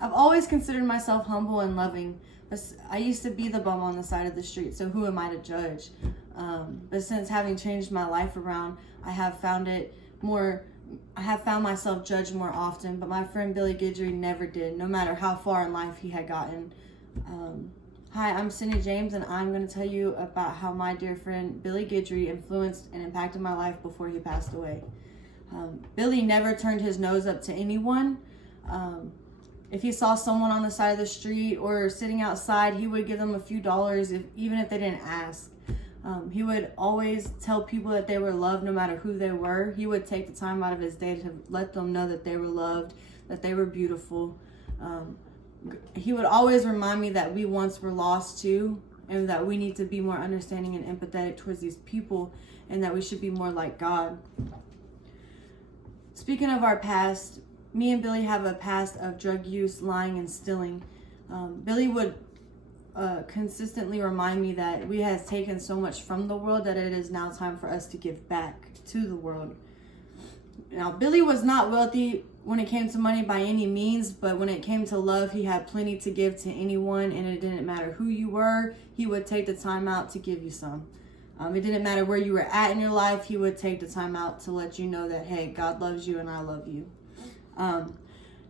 I've always considered myself humble and loving. I used to be the bum on the side of the street, so who am I to judge? But since having changed my life around, I have found myself judged more often, but my friend Billy Guidry never did, no matter how far in life he had gotten. Hi, I'm Cindy James, and I'm going to tell you about how my dear friend Billy Guidry influenced and impacted my life before he passed away. Billy never turned his nose up to anyone. If he saw someone on the side of the street or sitting outside, he would give them a few dollars, even if they didn't ask. He would always tell people that they were loved no matter who they were. He would take the time out of his day to let them know that they were loved, that they were beautiful. He would always remind me that we once were lost too, and that we need to be more understanding and empathetic towards these people, and that we should be more like God. Speaking of our past, me and Billy have a past of drug use, lying, and stealing. Billy would consistently remind me that we have taken so much from the world that it is now time for us to give back to the world. Now, Billy was not wealthy when it came to money by any means, but when it came to love, he had plenty to give to anyone, and it didn't matter who you were, he would take the time out to give you some. It didn't matter where you were at in your life, he would take the time out to let you know that, hey, God loves you and I love you.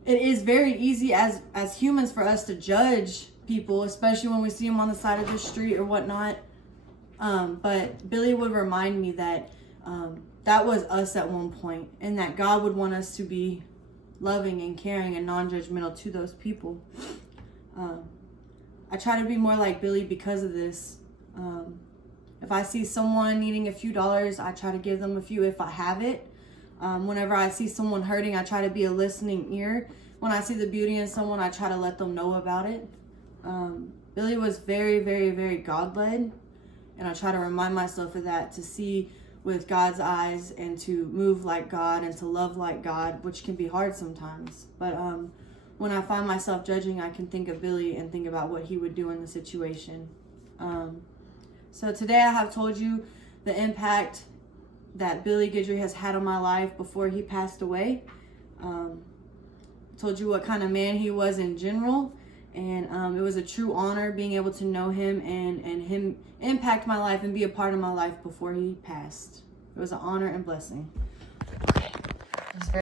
It is very easy as humans for us to judge people, especially when we see them on the side of the street or whatnot. But Billy would remind me that that was us at one point, and that God would want us to be loving and caring and non-judgmental to those people. I try to be more like Billy because of this. If I see someone needing a few dollars, I try to give them a few if I have it. Whenever I see someone hurting, I try to be a listening ear. When I see the beauty in someone, I try to let them know about it. Billy was very, very, very God-led, and I try to remind myself of that, to see with God's eyes and to move like God and to love like God, which can be hard sometimes. But when I find myself judging, I can think of Billy and think about what he would do in the situation. So today I have told you the impact that Billy Guidry has had on my life before he passed away. Told you what kind of man he was in general, and it was a true honor being able to know him and him impact my life and be a part of my life before he passed. It was an honor and blessing.